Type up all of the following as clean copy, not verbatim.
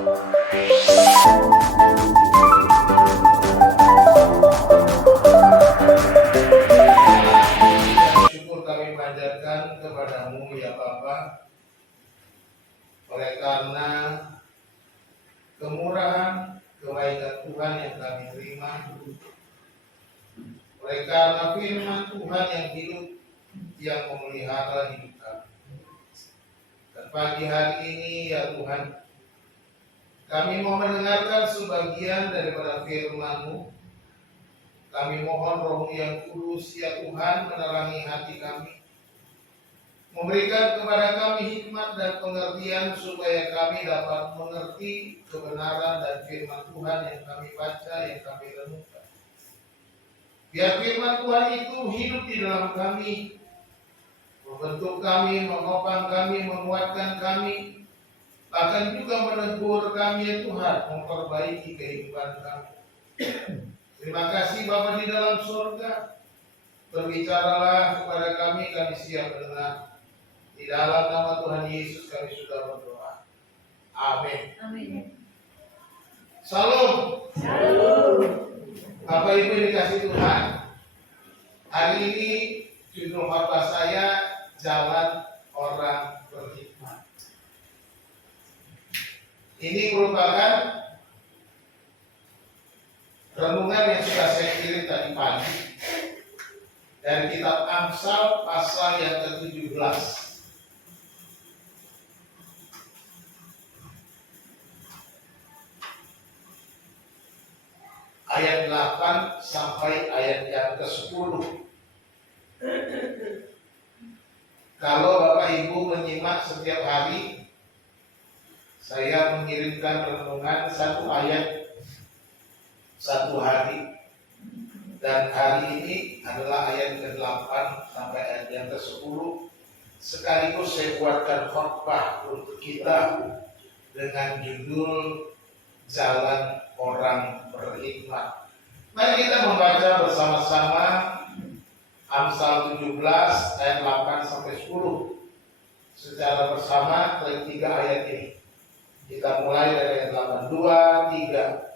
Syukur kami panjatkan kepadamu ya Bapa, oleh karena kemurahan, kebaikan Tuhan yang kami terima, oleh karena firman Tuhan yang hidup, yang memelihara hidup kami. Dan pagi hari ini ya Tuhan, kami mau mendengarkan sebagian daripada firman-Mu. Kami mohon Roh-Mu yang kudus ya Tuhan menerangi hati kami, memberikan kepada kami hikmat dan pengertian supaya kami dapat mengerti kebenaran dan firman Tuhan yang kami baca, yang kami renungkan. Biar firman Tuhan itu hidup di dalam kami, membentuk kami, menopang kami, menguatkan kami, bahkan juga menegur kami ya Tuhan, memperbaiki kehidupan kami. Terima kasih Bapa di dalam surga, berbicaralah kepada kami siap mendengar. Di dalam nama Tuhan Yesus kami sudah berdoa. Amin. Amin. Salam. Shalom. Bapak Ibu yang dikasih Tuhan, hari ini judul khotbah saya Jalan Orang Berhikmat. Ini merupakan renungan yang sudah saya kirim tadi pagi dari kitab Amsal pasal yang ke-17. Ayat 8 sampai ayat yang ke-10. Kalau Bapak Ibu menyimak setiap hari, saya mengirimkan renungan satu ayat satu hari, dan hari ini adalah ayat ke-8 sampai ayat yang ke-10. Sekaligus saya buatkan khotbah untuk kita dengan judul Jalan Orang Berhikmat. Mari kita membaca bersama-sama Amsal 17 ayat 8 sampai 10 secara bersama dari 3 ayat ini. Kita mulai dari ayat 8. 2, 3.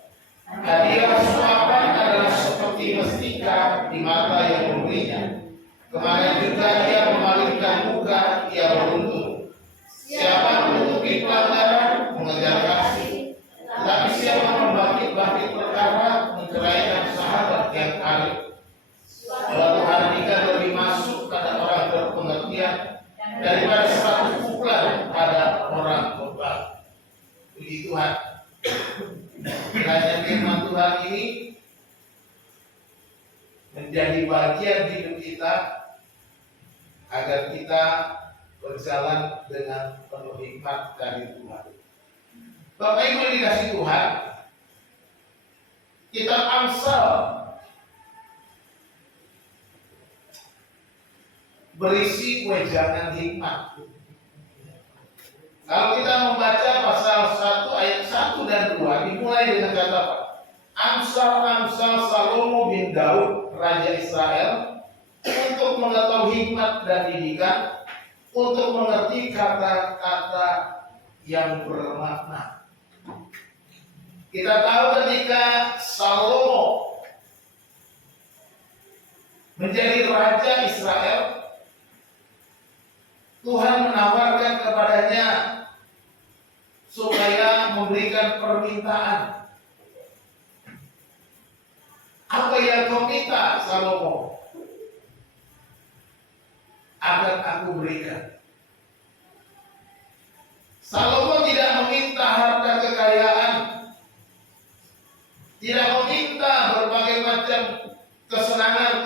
Hadiah suapan adalah seperti mestika di mata yang memberinya. Kemarin juga ia memalingkan muka, ia beruntung. Siapa menutupi pelanggaran, mengejar kasih. Tetapi siapa membangkit-bangkit perkara, menceraikan sahabat yang arif. Suatu harga lebih masuk pada orang berpengertian daripada 100 pukulan pada orang bebal. Puji Tuhan. Kiranya firman Tuhan ini menjadi bagian hidup kita agar kita berjalan dengan penuh hikmat dari Tuhan. Bapak Ibu yang dikasih Tuhan, kitab Amsal berisi wejangan hikmat. Kalau kita membaca pasal 1 ayat 1 dan 2 dimulai dengan kata apa? Amsal Salomo bin Daud Raja Israel untuk mengetahui hikmat dan didikan, untuk mengerti kata-kata yang bermakna. Kita tahu ketika Salomo menjadi Raja Israel, Tuhan menawarkan kepadanya supaya memberikan permintaan. Apa yang kau minta, Salomo? Akan aku berikan. Salomo tidak meminta harta kekayaan, tidak meminta berbagai macam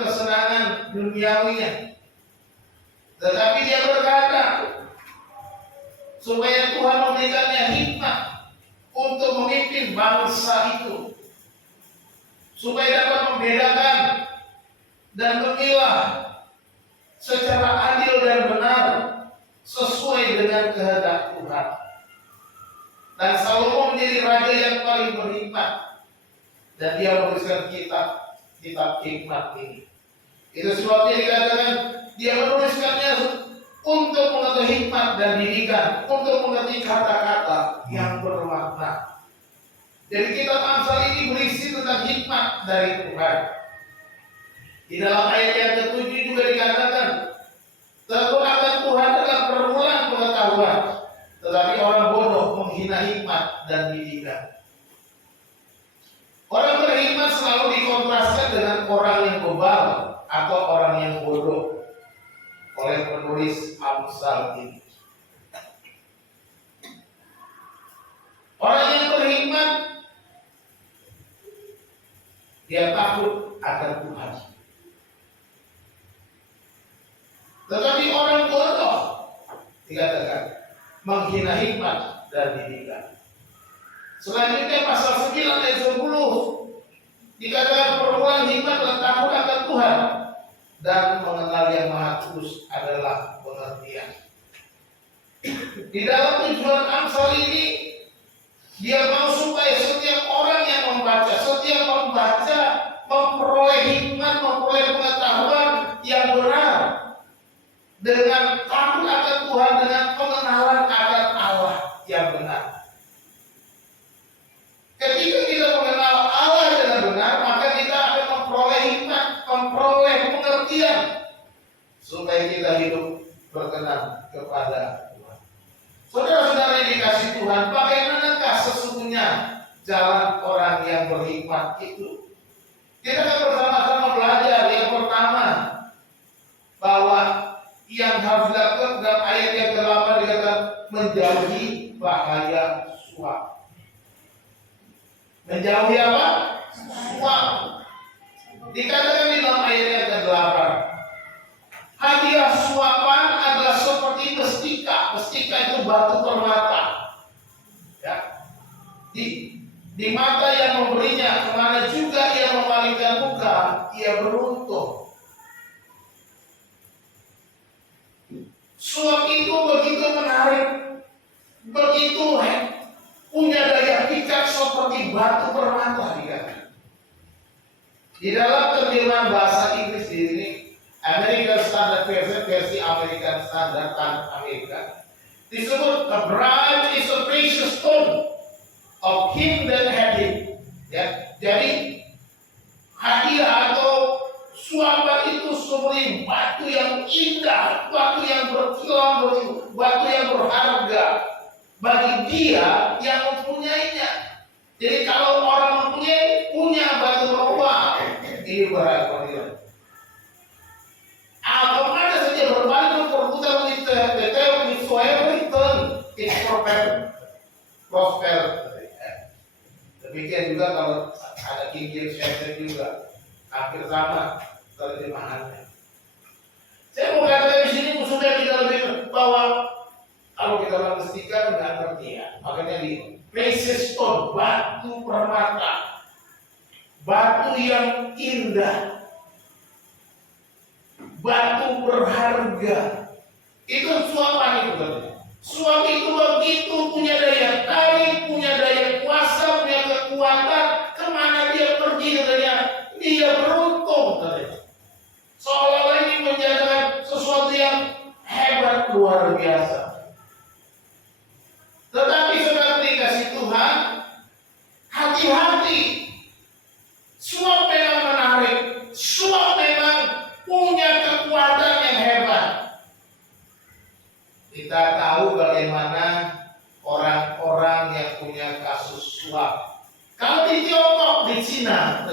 kesenangan duniawinya, tetapi dia berkata supaya Tuhan memberikannya hikmat untuk memimpin bangsa itu, supaya dapat membedakan dan memilah secara adil dan benar sesuai dengan kehendak Tuhan. Dan Salomo menjadi raja yang paling berhikmat, dan dia menuliskan kitab hikmat ini. Itu sebabnya dikatakan dia menuliskannya untuk mengetahui hikmat dan didikan, untuk mengerti kata-kata yang bermakna. makna. Jadi kitab Amsal ini berisi tentang hikmat dari Tuhan. Di dalam ayat yang ke-7 juga dikatakan, tekun akan Tuhan adalah permulaan pengetahuan, tetapi orang bodoh menghina hikmat dan didikan. Orang berhikmat selalu dikontraskan dengan orang yang bebal atau orang yang bodoh oleh penulis Amsal ini. Orang yang berhikmat, dia takut akan Tuhan. Tetapi orang bodoh, dikatakan, menghina hikmat dan didikan. Selanjutnya pasal 9 ayat 10 dikatakan permulaan hikmat adalah takut akan Tuhan dan mengenal yang Maha Kudus adalah pengertian. Di dalam tujuan Amsal ini, dia mau supaya setiap orang yang membaca, setiap membaca memperoleh hikmat, memperoleh pengetahuan yang benar dengan takut akan Tuhan, dengan pengenalan akan Allah yang benar. Ketika kita mengenal Allah dengan benar, maka kita akan memperoleh hikmat, memperoleh pengertian, supaya kita hidup berkenan kepada Tuhan. Saudara-saudara yang dikasihi Tuhan, bagaimanakah sesungguhnya jalan orang yang berhikmat itu? Kita akan bersama-sama belajar. Yang pertama, bahwa yang harus dilakukan dalam ayat yang ke-8 dikatakan menjauhi bahaya suap. Menjauhi apa? Suap. Dikatakan di dalam ayat yang ke-8, hadiah suapan adalah seperti mestika. Mestika itu batu permata. Ya. Di mata yang memberinya, kemana juga ia memalingkan muka, ia beruntung. Suap itu begitu menarik, begitu punya daya pikat seperti batu permata. Di dalam terjemahan bahasa Inggris di sini, American Standard Version, versi American Standard Amerika, disebut a bride is a precious stone of him that had it. Ya, jadi hadiah atau suapan itu seperti batu yang indah, batu yang berkilau, batu yang berharga bagi dia yang mempunyainya. Jadi kalau orang punya batu berubah, ini berharga. Kemana saja berbalik berputar with whoever return it's prosper. Demikian juga kalau ada King James Version juga hampir sama terjemahannya. Saya mau katakan di sini sudah kita lebih bahwa kalau kita memastikan nggak ngerti ya, makanya di precious stone, batu permata, batu yang indah, batu berharga. Itu suapan itu. Suap itu begitu punya daya tarik, punya daya kuasa, punya kekuatan. Kemana dia pergi katanya, dia beruntung katanya. Seolah-olah ini menjadikan sesuatu yang hebat, luar biasa. Tetapi saudara dikasih Tuhan, hati-hati. Suap memang menarik, suap memang punya kekuatan yang hebat. Kita tahu bagaimana orang-orang yang punya kasus suap. Kalau di Tiongkok, di Cina,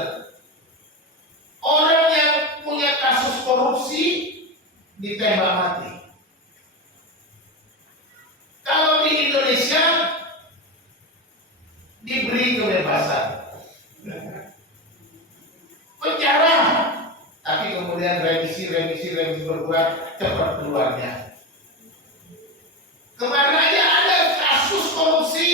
orang yang punya kasus korupsi ditembak mati. Kalau di Indonesia diberi kebebasan, penjara, tapi kemudian remisi berkurang, cepat keluarnya. Kemarin aja ada kasus korupsi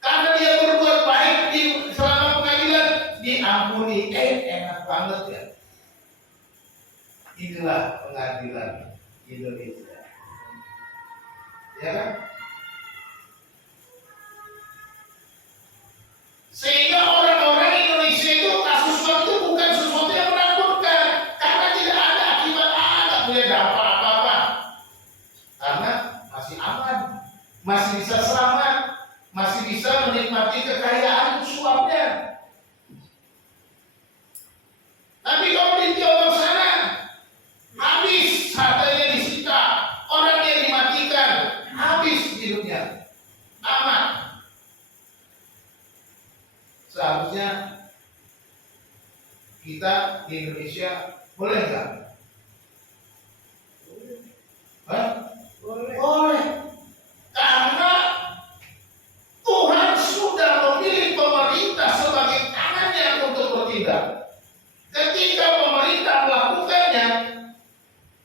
karena dia berbuat baik selama pengadilan diampuni, enak banget ya. Inilah pengadilan Indonesia, ya kan? Sehingga orang-orang Indonesia itu kasus itu bukan sesuatu yang menakutkan, karena tidak ada akibat nggak punya dampak apa-apa, karena masih aman, masih bisa selamat, masih bisa menikmati kekayaan suapnya. Tapi kalau di Tiongkok sana, habis hartanya disita, orangnya dimatikan, habis hidupnya, aman. Seharusnya kita di Indonesia boleh nggak? Hah? Boleh. Karena Tuhan sudah memilih pemerintah sebagai tangannya untuk bertindak. Ketika pemerintah melakukannya,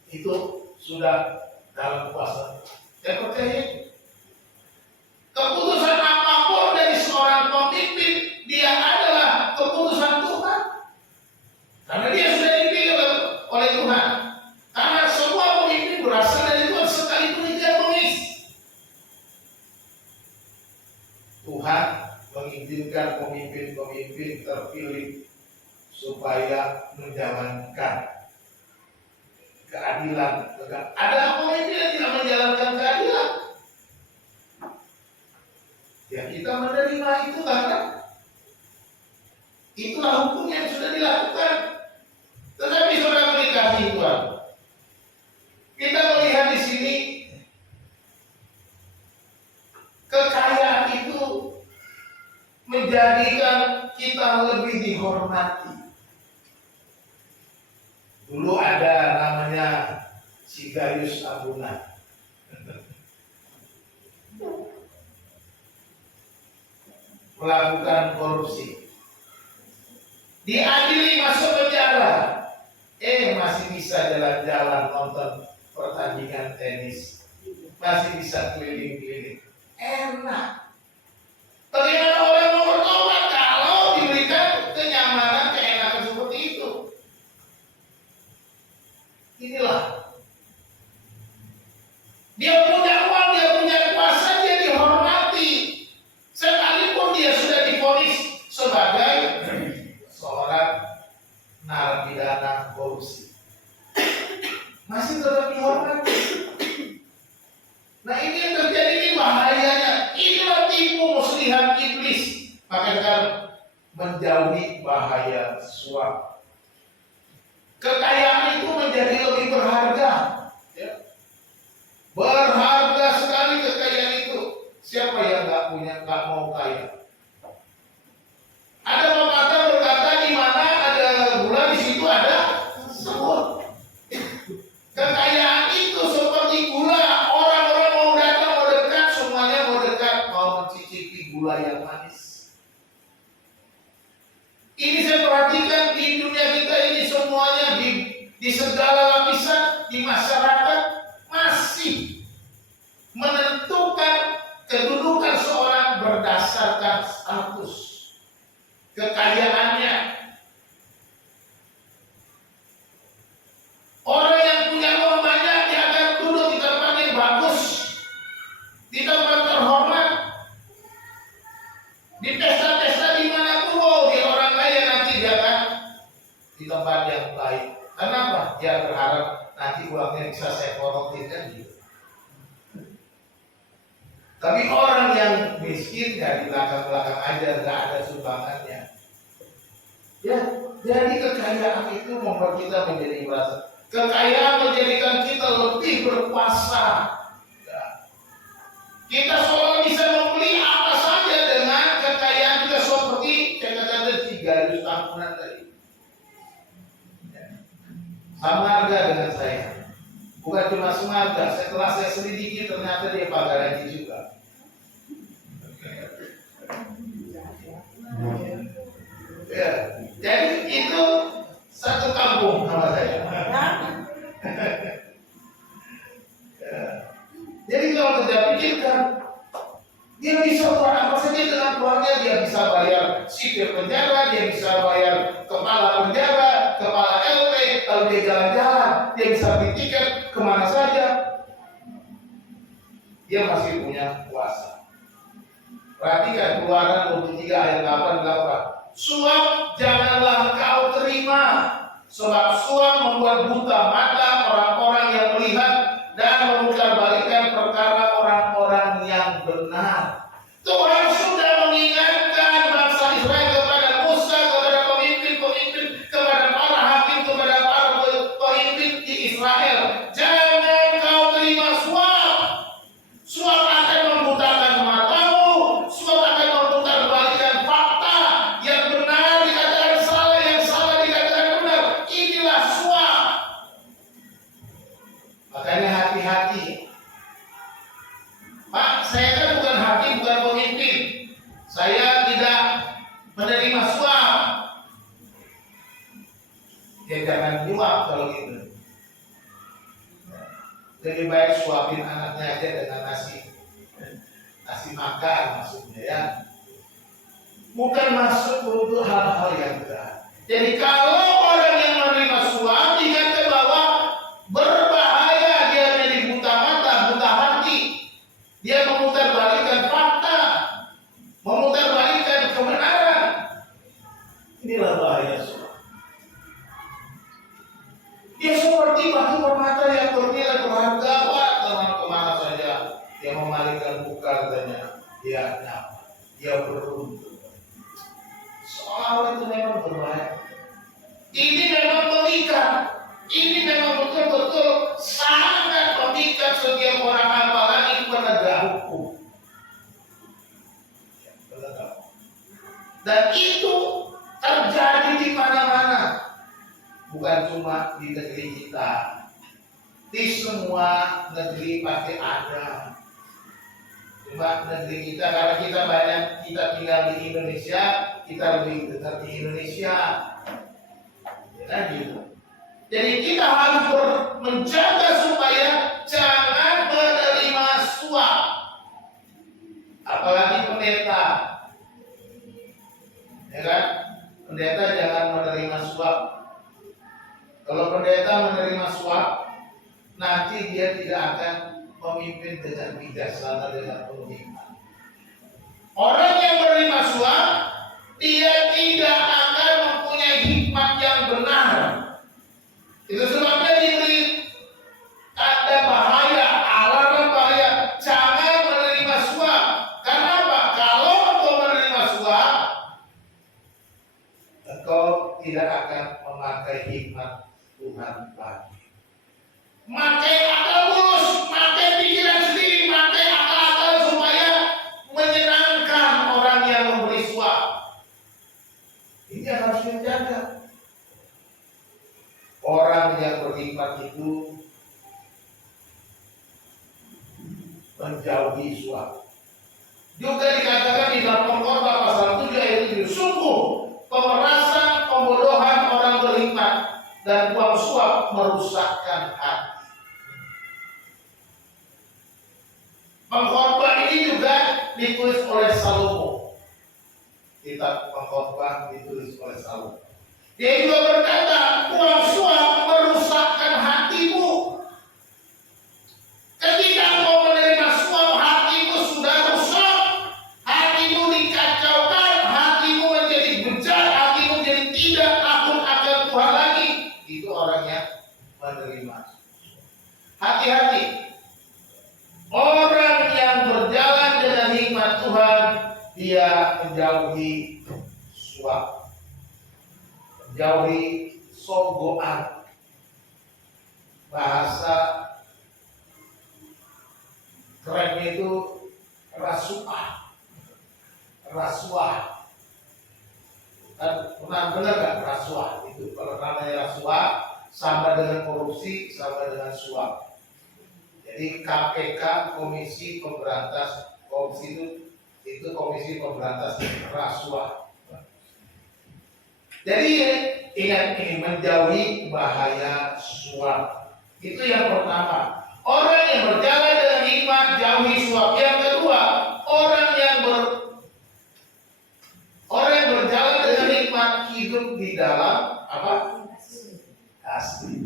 itu sudah dalam kuasa. Saya percaya keputusan apapun dari seorang pemimpin, dia adalah keputusan Tuhan. Karena dia sudah dipilih oleh Tuhan. Karena semua pemimpin berasal dari Tuhan, sekalipun dia egois. Tuhan mengizinkan pemimpin-pemimpin terpilih supaya menjalankan keadilan. Ada pemimpin yang tidak menjalankan keadilan, ya kita menerima itu karena itulah hukum yang sudah dilakukan. Tetapi saudara dikasihi Tuhan, kita melihat di sini kekayaan itu menjadikan kita lebih dihormati. Dulu ada namanya si Gayus Abunan. Melakukan korupsi. Diadili masuk penjara. Masih bisa jalan-jalan nonton pertandingan tenis. Masih bisa keliling-keliling. Enak. Bagaimana orang mau bertobat kalau diberikan kenyamanan, keenakan seperti itu? Inilah. Dia punya uang, dia punya kuasa, dia dihormati. Sekalipun dia sudah divonis sebagai seorang narapidana korupsi, masih tetap dihormati. Nah ini yang terjadi, ini bahayanya. Inilah tipu muslihat iblis. Maka kan menjauhi bahaya suap. Kekayaan itu menjadi lebih berharga. Ya. Berharga sekali kekayaan itu. Siapa yang nggak punya, nggak mau kaya? Ada pepatah berkata, di mana ada gula, di situ ada semut. Kekayaan itu seperti gula. Orang-orang mau datang, mau dekat, semuanya mau dekat, mau mencicipi gula yang manis. Ini saya perhatikan di dunia kita ini, semuanya di segala lapisan, di masyarakat masih menentukan kedudukan seorang berdasarkan status kekayaannya. Orang yang punya uang banyak, dia akan duduk di tempat yang bagus, di tempat terhormat, di pesta-pesta dimanapun. Dia orang kaya, nanti dia akan di tempat yang baik. Kenapa? Dia berharap nanti uangnya bisa saya korotin, kan gitu. Tapi orang yang miskin ya di belakang-belakang aja, nggak ada sumbangannya. Ya, jadi kekayaan itu membuat kita menjadi merasa. Kekayaan menjadikan kita lebih berkuasa. Ya. Kita seolah bisa membeli apa saja dengan kekayaan kita, seperti kata-kata si Gayus Abunan tadi. Ya. Sama harga dengan saya. Bukan cuma semarga, setelah saya selidiki ternyata dia pakai lagi juga. Ya, jadi itu satu kampung sama saya. Ya. Jadi kalau kita pikirkan, dia bisa buat apa saja dengan uangnya. Dia bisa bayar sipir penjara, dia bisa bayar kepala penjara, kepala LP. Kalau dia jalan-jalan, dia bisa beli tiket kemana saja. Dia masih punya kuasa. Perhatikan Keluaran 23 ayat 8. Suap janganlah kau terima, sebab suap membuat buta mata orang-orang yang melihat dan memutarbalikkan perkara orang-orang yang benar. Tuhan jangan nyuap kalau gitu. Lebih baik suapin anaknya aja dengan nasi makan maksudnya ya. Bukan masuk untuk hal-hal yang berat. Jadi kalau orang yang menerima suap ingat ke bawah berbahaya, dia menjadi buta mata, buta hati. Dia memutarbalikkan fakta, memutarbalikkan kebenaran. Inilah bahaya suap. Dia seperti batu permata yang bernilai berharga, teman kemana saja dia memalingkan muka katanya, dia nyaman, dia beruntung. Soal itu memang berbahaya. Ini memang memikat. Ini memang betul-betul sangat memikat setiap orang, apalagi penegak hukum. Dan itu terjadi di mana-mana. Bukan cuma di negeri kita. Di semua negeri pasti ada. Cuma negeri kita, karena kita banyak, kita tinggal di Indonesia, kita lebih dekat di Indonesia. Ya gitu. Jadi kita harus menjaga supaya jangan menerima suap. Apalagi pendeta. Ya kan? Pendeta jangan menerima suap. Kalau pendeta menerima suap, nanti dia tidak akan memimpin dengan bijaksana, dengan penuh hikmat. Orang yang menerima suap, dia tidak akan mempunyai hikmat yang benar. Itu sebabnya diberi ada bahaya, alarm bahaya. Jangan menerima suap. Karena apa? Kalau engkau menerima suap, engkau tidak akan memakai hikmat Tuhan lagi. Makai akal bulus, makai pikiran sendiri, makai akal-akal supaya menyenangkan orang yang memberi suap. Ini yang harus dijaga. Orang yang berhikmat itu menjauhi suap. Juga dikatakan di dalam Pengkhotbah pasal 7 ayat 7, sungguh pemerasan, pembodohan orang berhikmat dan uang suap merusakkan hati. Pengkhotbah ini juga ditulis oleh Salomo. Kitab Pengkhotbah ditulis oleh Salomo. Dia juga berkata, uang suap merusakkan hatimu. Ketika engkau menerima suap, hatimu sudah rusak, hatimu dikacaukan, hatimu menjadi bejat, hatimu menjadi tidak takut akan Tuhan lagi. Itu orang yang menerima. Hati-hati. Orang yang berjalan dengan hikmat Tuhan, dia menjauhi suap, menjauhi sogokan. Bahasa kerennya itu rasuah. Rasuah. Pernah benar gak rasuah itu? Kalau namanya rasuah sama dengan korupsi, sama dengan suap. Jadi KPK, Komisi Pemberantas Korupsi itu Komisi Pemberantas Rasuah. Jadi ingat ini, menjauhi bahaya suap. Itu yang pertama. Orang yang berjalan dengan hikmat jauhi suap. Yang kedua, orang yang berjalan dengan hikmat hidup di dalam apa? Kasih.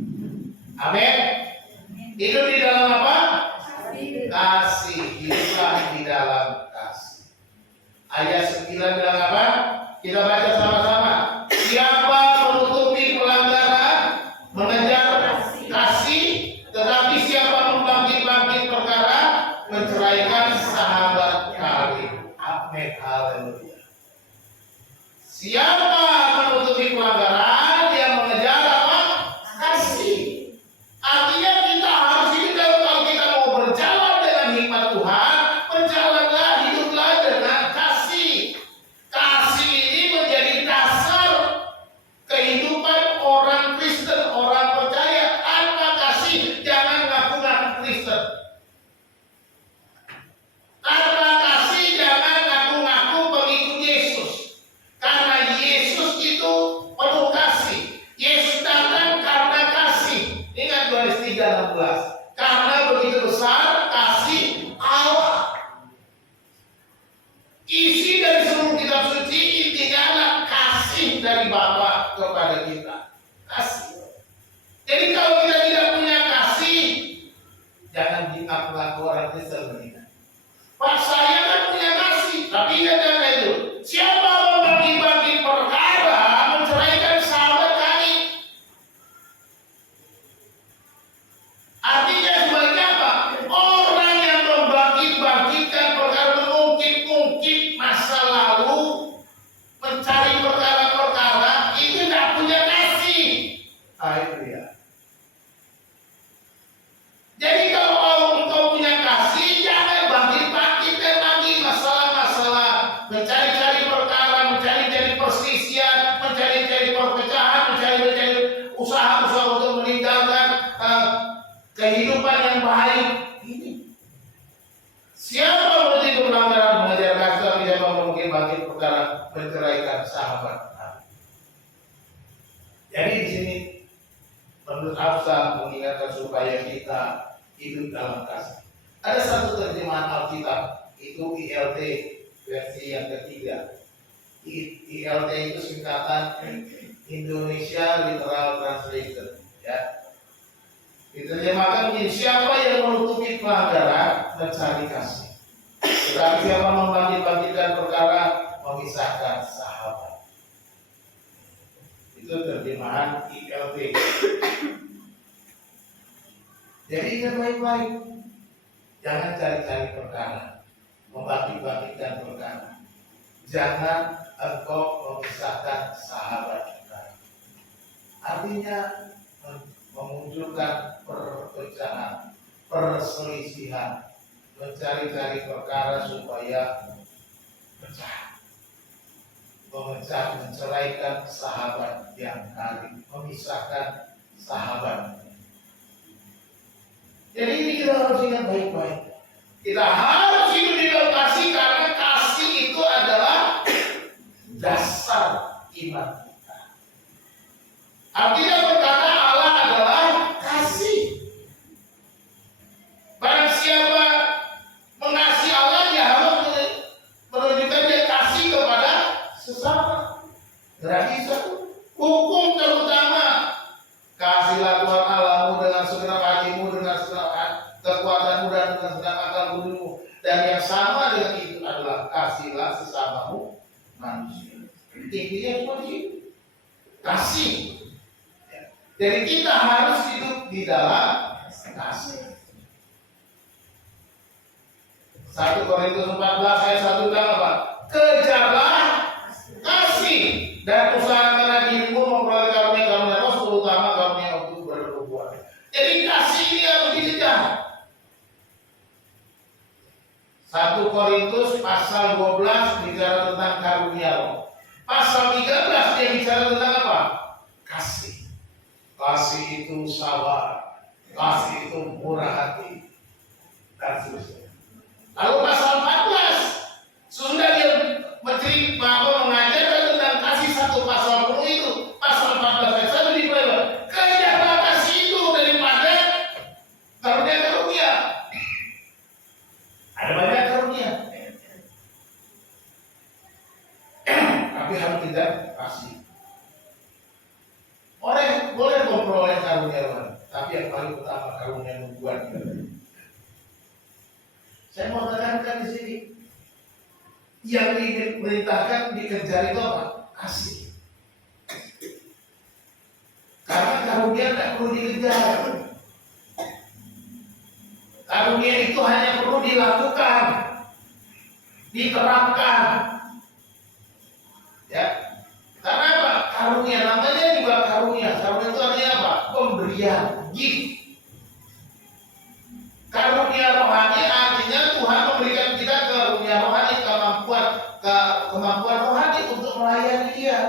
Amin. Hidup di dalam apa? Kasih. Hiduplah di dalam kasih. Ayat 9 bilang apa? Kita baca sama-sama. Siapa menutupi pelanggaran, mengejar kasih, tetapi siapa membangkit-bangkit perkara, menceraikan sahabat karib. Amin. Haleluya. Siapa menutupi pelanggaran, dia mengejar apa? Kasih. Artinya kita harus hidup, kalau kita mau berjalan dengan hikmat Tuhan, berjalanlah, hiduplah dengan kasih. Kasih ini menjadi dasar kehidupan orang Kristen, orang percaya. Tanpa kasih, jangan ngaku-ngaku Kristen. Tanpa kasih, jangan ngaku-ngaku pengikut Yesus. Karena Yesus Isi dari seluruh kitab suci intinya adalah kasih dari Bapa kepada kita. Kasih. Jadi kalau kita tidak punya kasih, jangan mengaku-ngaku orang Kristen begini. Pak, saya kan punya kasih, tapi ingat jangan itu. Siapa membagi-bagi perkara menceraikan sahabat kami? Artinya sebaliknya apa? Orang yang membagi-bagikan perkara, mengungkit-ungkit masa lalu, mencari perkara-perkara, itu tidak punya kasih. Itu ya. Jadi kalau engkau punya kasih, jangan bagi-bagikan lagi masalah-masalah, mencari-cari perkara, mencari-cari perselisihan, mencari-cari perpecahan, mencari-cari usaha-usaha untuk meninggalkan kehidupan yang baik. Ini siapa begitu pelanggaran mengajar kasih, tapi siapa mungkin bagi perkara menceraikan sahabat. Jadi di sini menurut Afsa mengingatkan supaya kita hidup dalam kasih. Ada satu terjemahan Alkitab, itu ILT versi yang ketiga. ILT itu singkatan Indonesia Literal Translation, ya. Diterjemahkan begini: siapa yang menutupi pelanggaran mencari kasih, tetapi siapa membagi-bagikan perkara memisahkan sahabat. Itu terjemahan ILT. Jadi ingat baik-baik, jangan cari-cari perkara, membagi-bagikan perkara. Jangan engkau memisahkan sahabat kita. Artinya memunculkan perpecahan, perselisihan, mencari-cari perkara supaya pecah, memecah, menceraikan sahabat yang kali, memisahkan sahabat. Jadi ini kita harus ingat baik-baik. Kita harus hidup di dalam kasih, karena kasih itu adalah dasar iman kita. Artinya berkata Allah adalah kasih. Barang siapa mengasihi Allah, dia harus menunjukkan dia kasih kepada sesama. Berarti satu hukum terutama, kasihlah Tuhan Allahmu dengan segenap hatimu, dengan segenap kekuatanmu, dan dengan segenap akal budimu. Dan yang sama dengan itu adalah kasihlah sesamamu manusia. Intinya cuma di situ, kasih. Jadi kita harus hidup di dalam kasih. 1 Korintus 14 ayat 1 bilang apa? Kejarlah kasih dan usahakanlah dirimu memperoleh karunia-karunia Roh, terutama karunia untuk bernubuat. Jadi kasih ini harus dikejar. 1 Korintus pasal 12 bicara tentang karunia Roh. Pasal 13 dia bicara tentang apa? Kasih. Kasih itu sabar, kasih itu murah hati, dan seterusnya. Lalu pasal 14 sudah dia mengajarkan tentang kasih, satu pasal penuh itu. Pasal 14 ayat 1 dibilang, kejarlah kasih itu daripada karunia-karunia. Ada banyak karunia, tapi harus kita kasih. Orang boleh memperoleh karunia Tuhan, tapi yang paling utama karunia nubuat. Saya mau tekankan di sini, yang diperintahkan dikejar itu apa? Kasih. Karena karunia tidak perlu dikejar. Karunia itu hanya perlu dilakukan, diterapkan. Ya. Karena apa? Karunia namanya juga karunia. Karunia itu artinya apa? Pemberian, gift. Karunia rohani artinya Tuhan memberikan kita karunia rohani, kemampuan rohani untuk melayani Dia.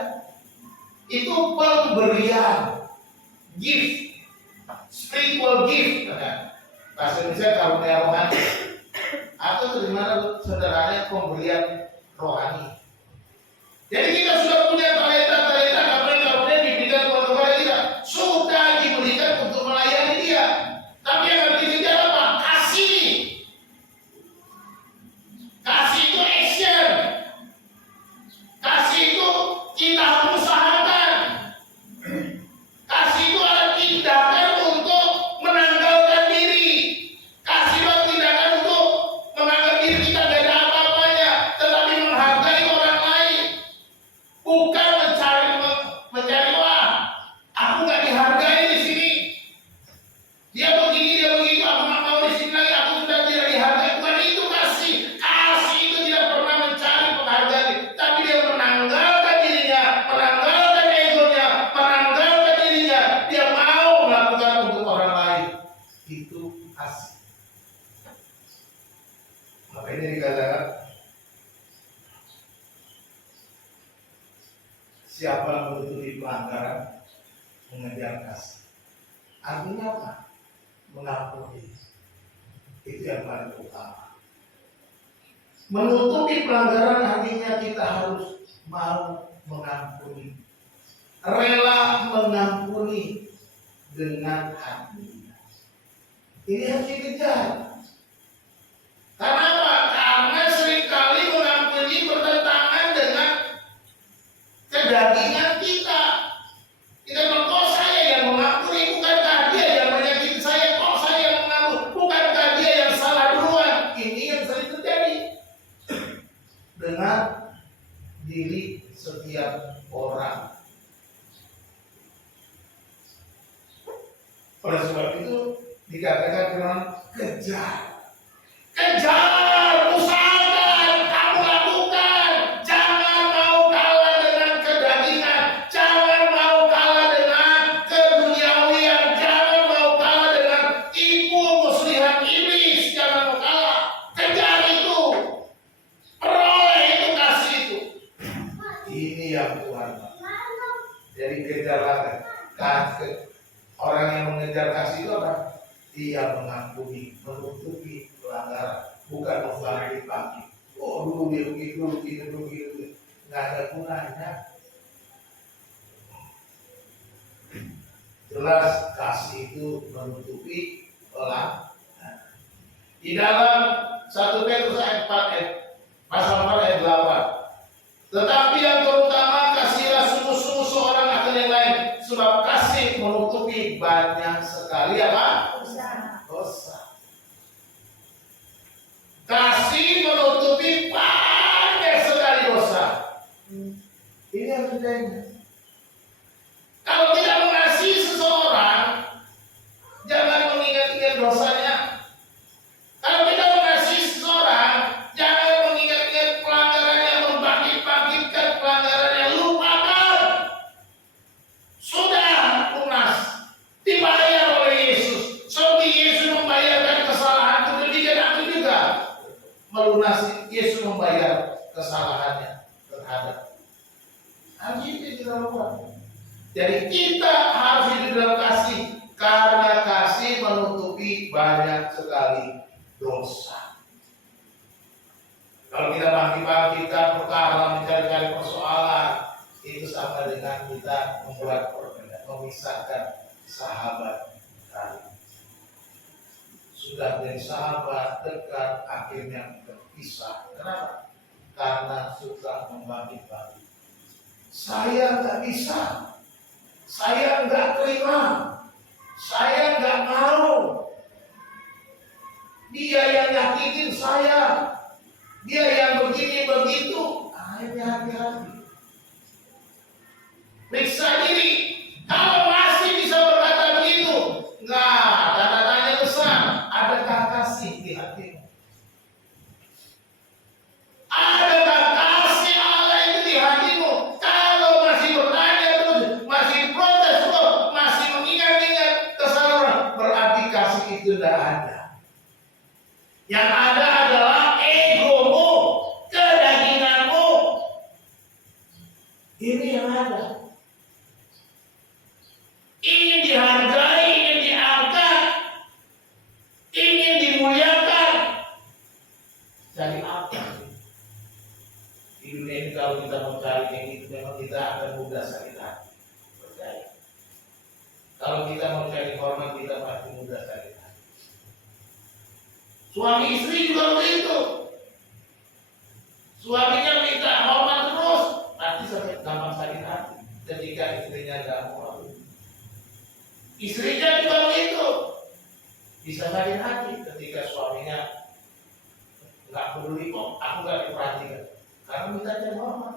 Itu pemberian, gift, spiritual gift. Bahasa Indonesia karunia rohani. Atau bagaimana saudaranya pemberian rohani. Jadi kita sudah punya talenta-talenta, karunia diberikan kepada kita, sudah diberikan untuk melayani Dia. Tapi yang harus dikejar apa? Kasih. Kasih itu action. siapa menutupi pelanggaran, mengejar kasih. Artinya apa? Mengampuni. Itu yang paling utama. Menutupi pelanggaran artinya kita harus mau mengampuni, rela mengampuni dengan hati. Ini harus dikejar. Karena apa? Karena seringkali mengampuni bertentangan dengan kedagingan kita. Kita bilang, kok saya yang mengampuni, bukankah dia yang menyakiti saya? Kok saya yang mengampuni, bukankah dia yang salah duluan? Ini yang sering terjadi dengan diri setiap orang. Oleh sebab itu dikatakan firman, kejar, usahakan, kamu lakukan. Jangan mau kalah dengan kedagingan, jangan mau kalah dengan keduniawian, jangan mau kalah dengan tipu muslihat iblis, jangan mau kalah. Kejar itu, peroleh itu, kasih itu. Ini yang Tuhan mau. Jadi kejarlah orang yang mengejar kasih itu apa? Dia mengampuni, menutupi pelanggaran, bukan membangkit-bangkit. Oh, dulu dia begitu. Nggak ada gunanya. Jelas kasih itu menutupi pelanggaran. Di dalam 1 Petrus ayat 4 pasal 4 ayat 8. Tetapi yang terutama kasihlah sungguh-sungguh seorang akan yang lain, sebab kasih menutupi banyak sekali apa? Dosa. Kasih menutupi banyak sekali dosa. Ini yang kita ingat. Kalau tidak mengasihi seseorang, jangan mengingat-ingat dosanya. Kalau kita mengasihi seseorang, jangan mengingat-ingat pelanggarannya, membangkit-bangkitkan pelanggarannya, lupakan. Sudah lunas, dibayar oleh Yesus. Seperti Yesus membayarkan kesalahan itu, demikian aku juga melunasi. Yesus membayar kesalahannya terhadap. Harus itu kita lakukan. Jadi kita harus hidup dalam kasih, karena kasih menutupi banyak sekali dosa. Kalau kita bangkit-bangkitkan perkara, mencari-cari persoalan, itu sama dengan kita membuat perbedaan, memisahkan sahabat tadi. Sudah menjadi sahabat dekat, akhirnya berpisah. Kenapa? Karena suka membangkit-bangkit. Saya nggak bisa, saya nggak terima, saya nggak mau. Dia yang nyakitin saya, dia yang begini begitu. Akhirnya hati-hati. Periksa diri. Kalau masih bisa berkata begitu, nah, tanda-tanya besar. Adakah kasih di hatimu? Adakah kasih Allah itu di hatimu? Kalau masih bertanya terus, masih protes terus, masih mengingat-ingat kesalahan, berarti kasih itu tidak ada. Yang ada adalah egomu, kedaginganmu. Ini yang ada. Ingin dihargai, ingin diangkat, ingin dimuliakan. Cari apa? Di dunia ini kalau kita mau cari yang itu, memang kita akan mudah sakit hati. Percaya. Kalau kita mau cari hormat, kita pasti mudah sakit hati. Suami istri juga begitu. Suaminya minta hormat terus, pasti gampang sakit hati ketika istrinya tidak mau. Istrinya juga begitu, bisa sakit hati ketika suaminya nggak peduli, kok aku nggak diperhatikan, karena minta hormat.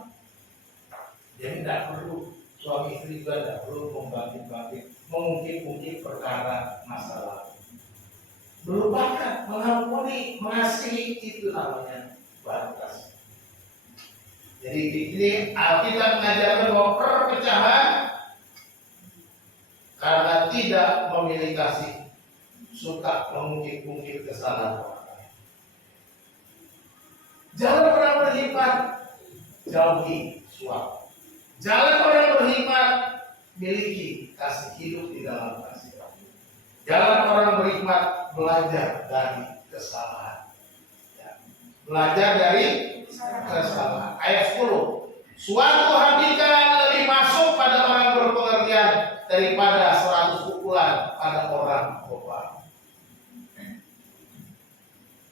Jadi tidak perlu, suami istri juga tidak perlu membangkit-bangkit, mengungkit-ungkit perkara masa lalu. Melupakan, mengampuni, mengasihi, itu namanya baru kasih. Jadi ini Alkitab mengajarkan bahwa perpecahan karena tidak memiliki kasih, suka mengungkit-ungkit kesalahan orang lain. Jangan pernah berlipat, jauhi suap. Jalan orang berhikmat miliki kasih hidup di dalam kasih. Jalan orang berhikmat belajar dari kesalahan. Ya. Belajar dari kesalahan. Ayat 10. Suatu habitat lebih masuk pada orang berpengertian daripada 100 pukulan pada orang bebal.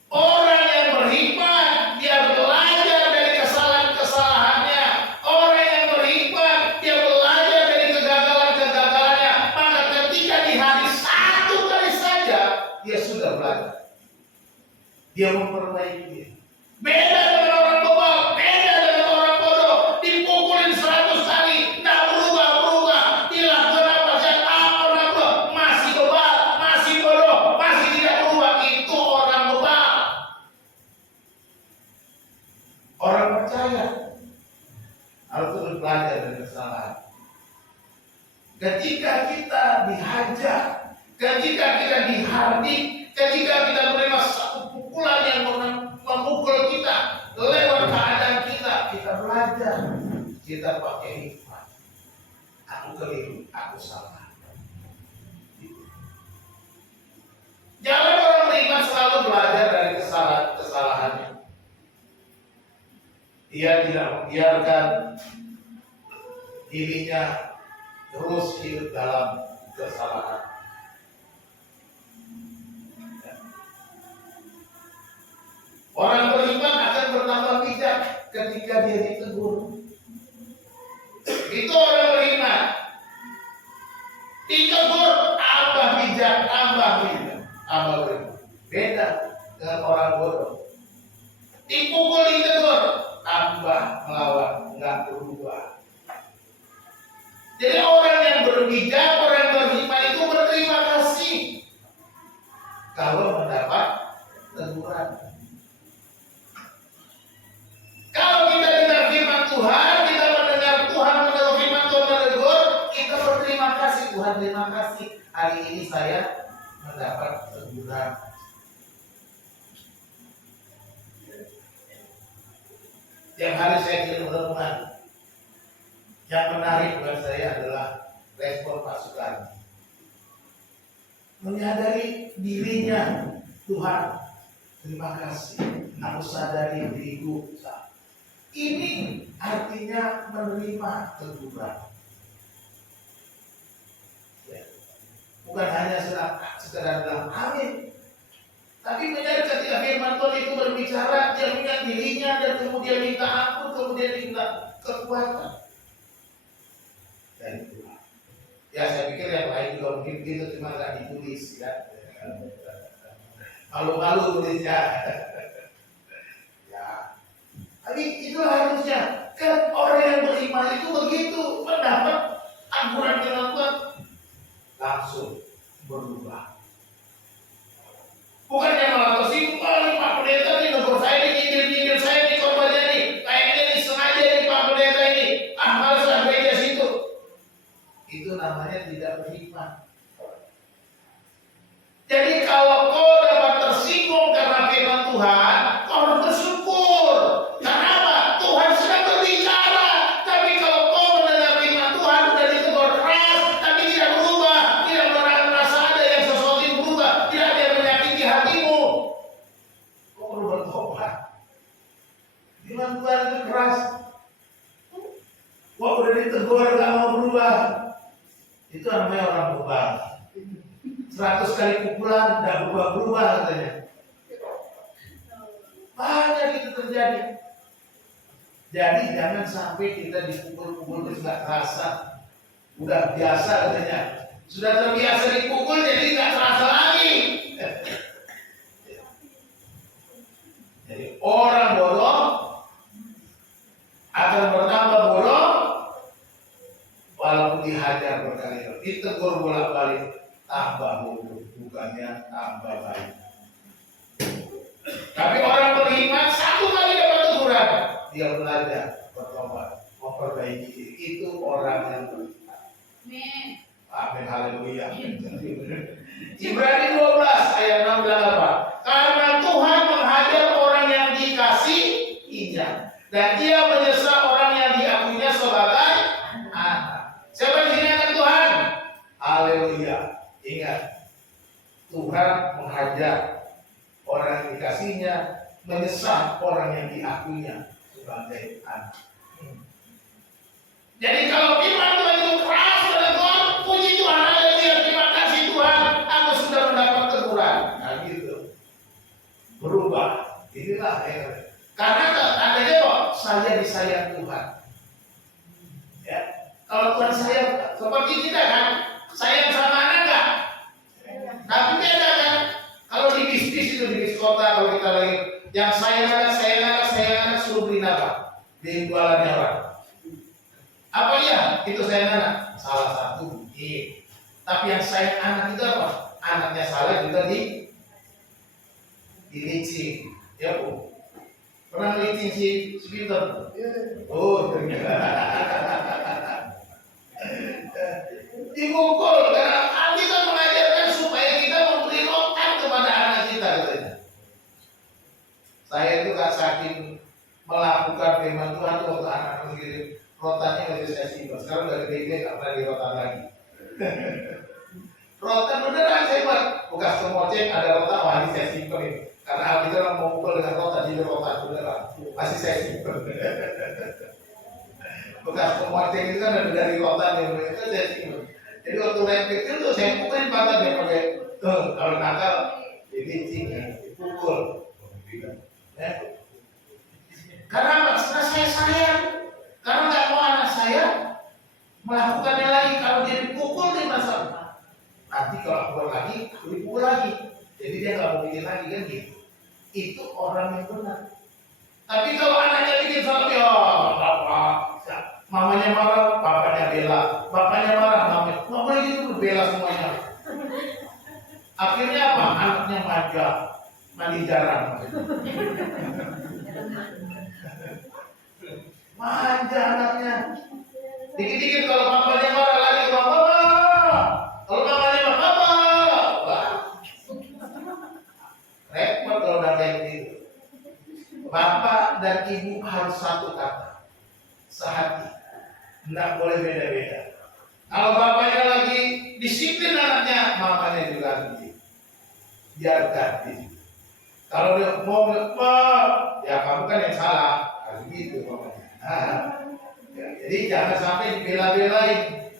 Orang yang berhikmat dia belajar dari kesalahan-kesalahannya. Orang yang berhikmat dia belajar dari kegagalan-kegagalannya. Maka ketika di hari satu kali saja dia sudah belajar. Dia memperbaiki diri. Beda dengan orang bebal, beda dengan orang bodoh. Dipukulin 100 kali, tidak berubah-berubah. Dilakukan apa saja, orang bebal masih bebal, masih bodoh, masih tidak berubah. Itu orang bebal. Orang percaya harus terus belajar dari kesalahan. Ketika kita dihajar, ketika kita dihardik, ketika kita menerima satu pukulan yang memukul kita lewat keadaan kita belajar, kita pakai hikmat. Aku keliru, aku salah. Jangan orang beriman selalu belajar dari kesalahannya. Dia tidak membiarkan dirinya terus hidup dalam kesalahan. Orang beriman akan bertambah bijak ketika dia ditegur. Itu orang beriman. Ditegur, tambah bijak, tambah beriman. Beda dengan orang bodoh. Dipukul, ditegur, tambah melawan, nggak berubah. Jadi orang yang berbijak, orang yang beriman itu berterima kasih kalau mendapat teguran. Kalau kita dengar firman Tuhan, kita mendengar Tuhan mendengar firman Tuhan menegur, kita berterima kasih. Tuhan, terima kasih hari ini saya mendapat teguran. Yang hari saya kirim renungan. Yang menarik buat saya adalah respon Pak Sukarni. Menyadari dirinya, Tuhan, terima kasih. Aku sadari diriku. Ini artinya menerima teguran. Ya. Bukan hanya sekedar bilang amin, tapi menyadari ketika firman Tuhan itu berbicara, dia ingat dirinya dan kemudian minta ampun, kemudian minta kekuatan. Dan Tuhan. Ya saya pikir yang lain juga mungkin gitu, cuma nggak ditulis ya. Malu-malu tulisnya. Ya. Tapi itu harusnya kan orang yang beriman itu begitu mendapat ampunan firman Tuhan langsung berubah. Bukannya malah tersimpan Pak Pendeta ini negur saya, nyindir saya, ini korbannya nih, kayaknya ini sengaja nih Pak Pendeta ini, malas lah gereja situ. Itu namanya tidak berhikmat. Jadi kalau kau dapat tersinggung karena firman Tuhan, kau harus bersyukur. Kenapa? Tuhan sedang berbicara. Tapi kalau kau mendengar firman Tuhan sudah ditegur keras, tapi tidak berubah, tidak merasa ada yang sesuatu yang berubah, tidak ada yang menyakiti hatimu, kau perlu bertobat. Firman Tuhan itu keras. Kau udah ditegur gak mau berubah. Itu namanya orang bebal. 100 kali pukulan tidak berubah-berubah katanya. Banyak itu terjadi. Jadi jangan sampai kita dipukul-pukul terus nggak terasa. Udah biasa katanya. Sudah terbiasa dipukul jadi nggak terasa lagi. Jadi orang bodoh akan bertambah bodoh walaupun dihajar berkali-kali, ditegur bolak-balik. Tambah bodoh, bukannya tambah baik. Tapi orang beriman satu kali dapat teguran, dia belajar bertobat, memperbaiki diri. Itu orang yang beriman. Amin, haleluya. Ibrani 12 ayat 6 dan 8. Karena Tuhan menghajar orang yang dikasihinya, dan Dia menyesal orang yang diakuinya sebagai Ingat, Tuhan menghajar orang yang dikasihnya, menyesal orang yang diakuinya sebagai anak. Jadi kalau firman Tuhan itu keras pada Tuhan, puji Tuhan, haleluya, terima kasih Tuhan, aku sudah mendapat teguran. Nah gitu, berubah. Inilah yang karena tandanya kok saya disayang Tuhan. Ya, kalau Tuhan sayang, seperti kita kan, sayang sama anak nggak? Tapi beda kan. Kalau di bisnis itu, di bisnis kota, kalau kita lagi yang sayang anak, suruh beli apa? Di jualannya orang. Apa ya? Itu sayang anak. Salah satu mungkin. Tapi yang sayang anak itu apa? Anaknya salah juga dilicin. Ya Bu. Pernah melicin si Peter? Oh, ternyata. Dipukul karena kita mengajarkan supaya kita memberi rotan kepada anak kita katanya. Saya itu gak saking melakukan firman Tuhan tuh waktu anak mengirim rotannya masih saya simpan. Sekarang udah gede-gede gak pernah di rotan lagi. Rotan beneran saya buat bekas kemoceng ada rotan, wah ini saya simpan ini. Karena Alkitab mau pukul dengan rotan, jadi rotan beneran masih saya simpan. Bekas kemoceng itu kan ada dari rotan yang itu saya simpan. Jadi waktu saya kecil tuh saya pukulin pantatnya pakai kalau nakal dilicin, dipukul. Ya. Karena apa? Karena saya sayang. Karena nggak mau anak saya melakukannya lagi. Kalau dia dipukul di masa nanti kalau keluar lagi dipukul lagi. Jadi dia nggak mau bikin lagi kan gitu. Itu orang yang benar. Tapi kalau anaknya bikin salah, ya apa? Mamanya marah, bapaknya bela. Bapaknya marah, mamanya gitu bela semuanya. Akhirnya apa? Anaknya manja, mandi jarang. Manja anaknya. Dikit-dikit kalau bapaknya marah lagi ke bapak. Kalau mamanya bapak. Wah. Repot kalau udah kayak gitu. Bapak dan ibu harus satu kata, sehati. Tidak boleh beda-beda. Kalau bapaknya lagi disiplin anaknya, mamanya juga nanti. Biar ganti. Kalau dia mau ya kamu kan yang salah. Harus gitu mamanya. Ya, jadi jangan sampai dibela-belain.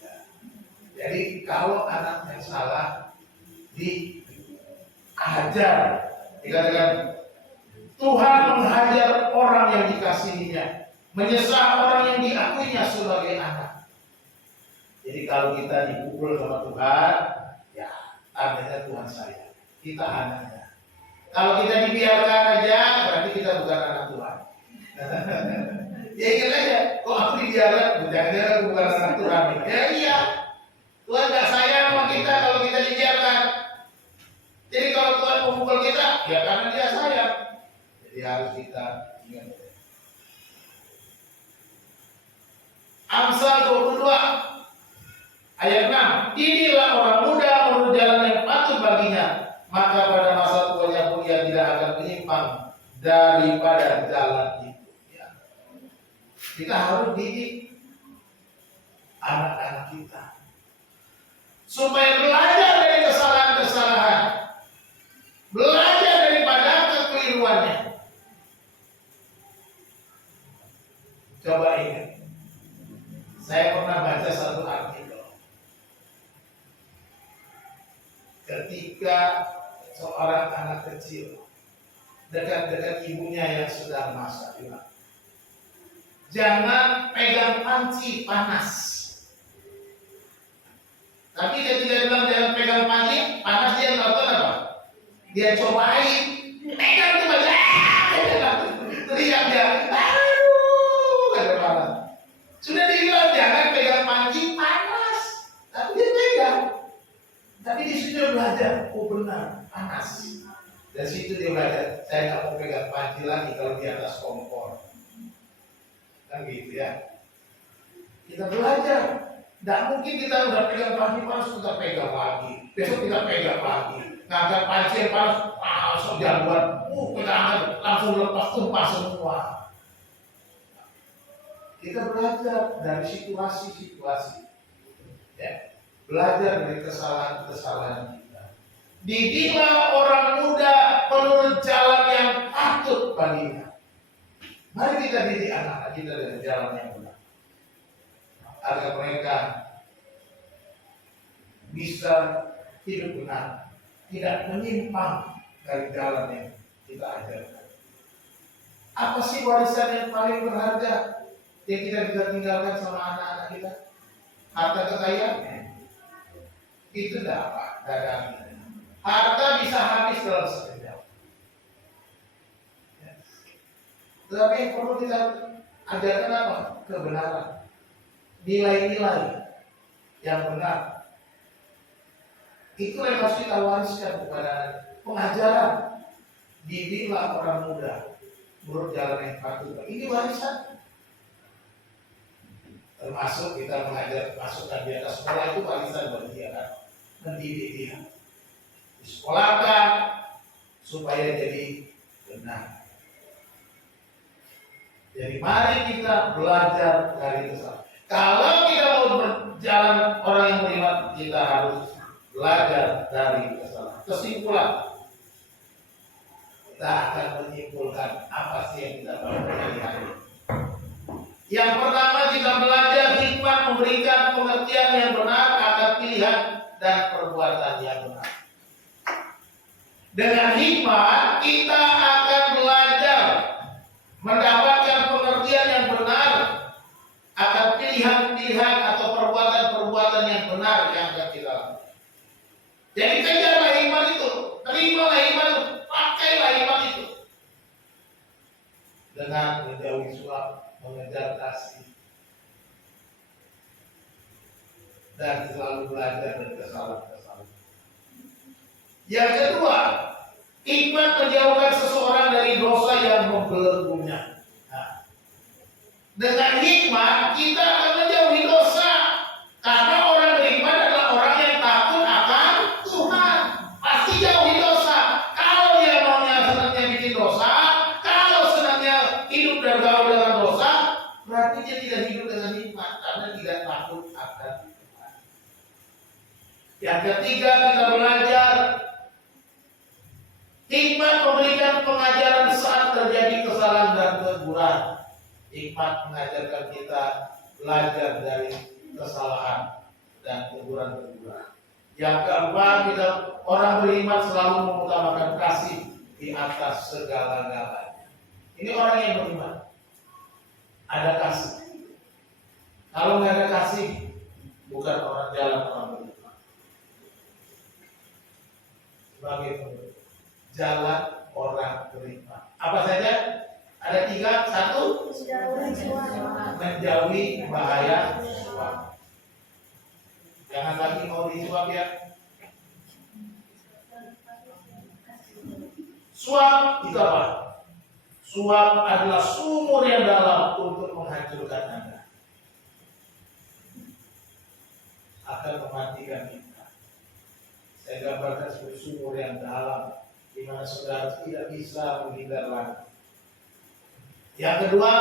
Ya. Jadi kalau anak yang salah dihajar, dikatakan Tuhan menghajar orang yang dikasihinya, menyesal orang yang diakuinya sebagai anak. Jadi kalau kita dipukul sama Tuhan, ya tandanya Tuhan sayang. Kita anaknya. Kalau kita dibiarkan aja, berarti kita bukan anak Tuhan. Ya ingat aja, kok aku dibiarkan, jangan-jangan bukan anak Tuhan. Ya iya, Tuhan gak sayang sama kita kalau kita dibiarkan. Jadi kalau Tuhan memukul kita, ya karena dia sayang. Jadi harus kita ingat. Amsal 22 ayat 6. Inilah orang muda menurut jalan yang patut baginya, maka pada masa tuanya pun ia tidak akan menyimpang daripada jalan itu. Ya. Kita harus didik anak-anak kita supaya belajar dari kesalahan-kesalahan, belajar daripada kekeliruannya. Coba ingat, saya pernah baca satu artikel ketika seorang anak kecil dekat-dekat ibunya yang sedang masak. Jangan pegang panci panas. Tapi ketika dia bilang jangan pegang panci panas, dia nonton apa? Dia cobain, pegang tuh baca, teriak dia, aduh, kata panas. Sudah dibilang jangan pegang panci panas, tapi dia pegang. Tapi di situ dia belajar, oh benar, panas. Dan situ dia belajar, saya nggak mau pegang panci lagi kalau di atas kompor. Kan gitu ya. Kita belajar. Tidak mungkin kita udah pegang panci panas, kita pegang lagi. Besok kita pegang lagi. Ngangkat panci yang panas, langsung jagoan. Pegangan langsung lepas tumpah semua. Kita belajar dari situasi-situasi. Ya. belajar dari kesalahan-kesalahan kita. Didiklah orang muda menurut jalan yang patut baginya. Mari kita didik anak-anak kita dengan jalan yang benar, agar mereka bisa hidup benar, tidak menyimpang dari jalan yang kita ajarkan. Apa sih warisan yang paling berharga yang kita bisa tinggalkan sama anak-anak kita? Harta kekayaan? Itu tidak apa, dagangan. Harta bisa habis dalam sekejap. Tetapi yang perlu kita ajarkan apa? Kebenaran, nilai-nilai yang benar. Itu yang harus kita wariskan kepada pengajaran. Didiklah orang muda menurut jalan yang patut. Ini warisan. Termasuk kita mengajar, masukkan dia ke sekolah, itu warisan bagi dia kan. Mendidik dia, disekolahkan supaya jadi benar. Jadi mari kita belajar dari kesalahan. Kalau kita mau berjalan orang yang beriman, kita harus belajar dari kesalahan. Kesimpulan, kita akan menyimpulkan apa sih yang kita pelajari hari ini. Yang pertama, kita belajar hikmat memberikan pengertian yang benar akan pilihan dan perbuatan yang benar. Dengan hikmat kita akan belajar mendapatkan pengertian yang benar akan pilihan-pilihan atau perbuatan-perbuatan yang benar yang akan kita lakukan. Jadi kejarlah hikmat itu, terimalah hikmat itu, pakailah hikmat itu dengan menjauhi suap, mengejar kasih, dan selalu belajar dari kesalahan-kesalahan. Yang kedua, hikmat menjauhkan seseorang dari dosa yang membelenggunya. Nah, dengan hikmat kita akan menjauhi dosa, karena orang beriman adalah orang yang takut akan Tuhan. Pasti jauhi dosa. Kalau dia maunya senangnya bikin dosa, kalau senangnya hidup dan gaul dengan dosa, berarti dia tidak hidup dengan hikmat karena tidak takut akan Tuhan. Yang ketiga, kita belajar hikmat memberikan pengajaran saat terjadi kesalahan dan teguran. Hikmat mengajarkan kita belajar dari kesalahan dan teguran-teguran. Yang keempat, kita orang beriman selalu mengutamakan kasih di atas segala-galanya. Ini orang yang beriman. Ada kasih. Kalau nggak ada kasih, bukan orang jalan orang beriman. Sebagai penutup, jalan orang beriman. Apa saja? Ada 3. 1, menjauhi bahaya suap. Jangan lagi mau disuap ya. Suap itu apa? Suap adalah sumur yang dalam untuk menghancurkan Anda, akan mematikan kita. Saya gambarkan sebagai sumur yang dalam, di mana saudara tidak bisa menghindar lagi. Yang kedua,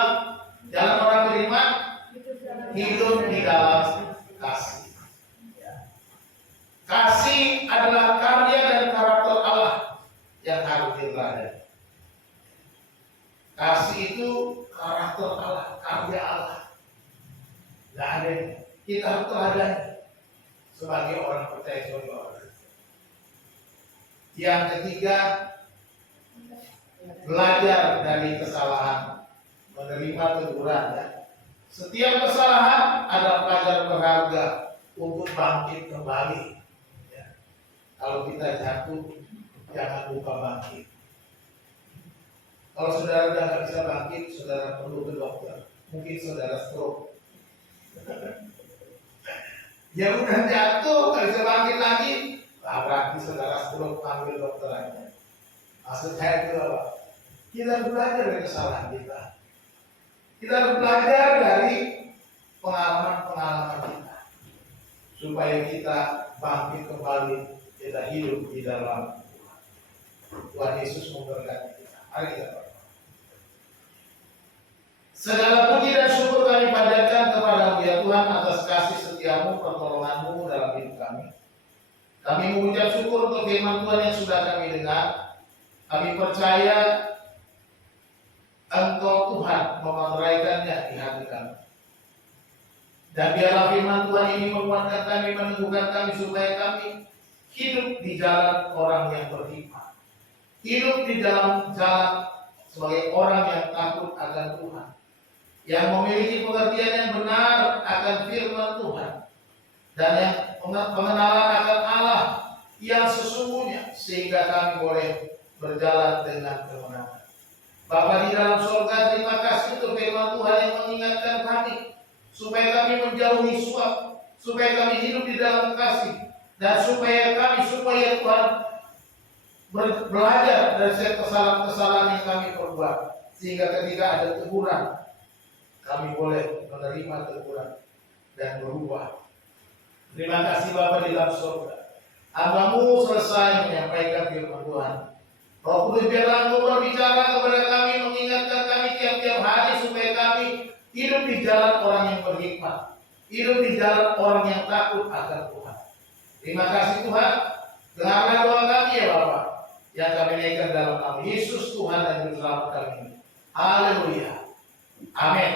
jalan orang beriman hidup di dalam kasih. Kasih adalah karya dan karakter Allah yang harus diteladani. Kasih itu karakter Allah, karya Allah. Tidak ada yang kita harus teladani sebagai orang percaya, sebagai orang Kristen. Yang ketiga, belajar dari kesalahan, menerima teguran. Setiap kesalahan adalah pelajaran berharga untuk bangkit kembali. Kalau kita jatuh, jangan lupa bangkit. Kalau saudara sudah tidak bisa bangkit, saudara perlu ke dokter. Mungkin saudara stroke. Ya udah jatuh, tidak bisa bangkit lagi, berarti saudara stroke, panggil dokter aja. Maksud saya itu apa? Kita harus belajar dari kesalahan kita. Kita harus belajar dari pengalaman-pengalaman kita, supaya kita bangkit kembali, kita hidup di dalam Tuhan. Tuhan Yesus memberkati kita. Mari kita berdoa. Segala puji dan syukur kami pada panjatkan kepada-Mu ya Tuhan atas kasih setiamu, pertolongan-Mu dalam hidup kami. Kami mengucap syukur untuk firman Tuhan yang sudah kami dengar. Kami percaya Engkau Tuhan memeteraikannya di hati kami. Dan biarlah firman Tuhan ini menguatkan kami, meneguhkan kami supaya kami hidup di jalan orang yang berhikmat. Hidup di dalam jalan sebagai orang yang takut akan Tuhan. Yang memiliki pengertian yang benar akan firman Tuhan. Dan yang pengenalan akan Allah yang sesungguhnya. Sehingga kami boleh berjalan dengan kemenangan. Bapa di dalam surga, terima kasih untuk firman Tuhan yang mengingatkan kami. Supaya kami menjauhi suap. Supaya kami hidup di dalam kasih. Dan supaya Tuhan belajar dari setiap kesalahan-kesalahan yang kami perbuat. Sehingga ketika ada teguran, kami boleh menerima teguran dan berubah. Terima kasih Bapa di dalam surga. Hamba-Mu selesai menyampaikan firman Tuhan. Roh Kudus biarlah Engkau berbicara kepada kami, mengingatkan kami tiap-tiap hari supaya kami hidup di jalan orang yang berhikmat. Hidup di jalan orang yang takut akan Tuhan. Terima kasih Tuhan. Dengarlah doa kami ya Bapa, yang kami naikkan dalam nama Yesus Tuhan dan Juru Selamat kami. Haleluya. Amin.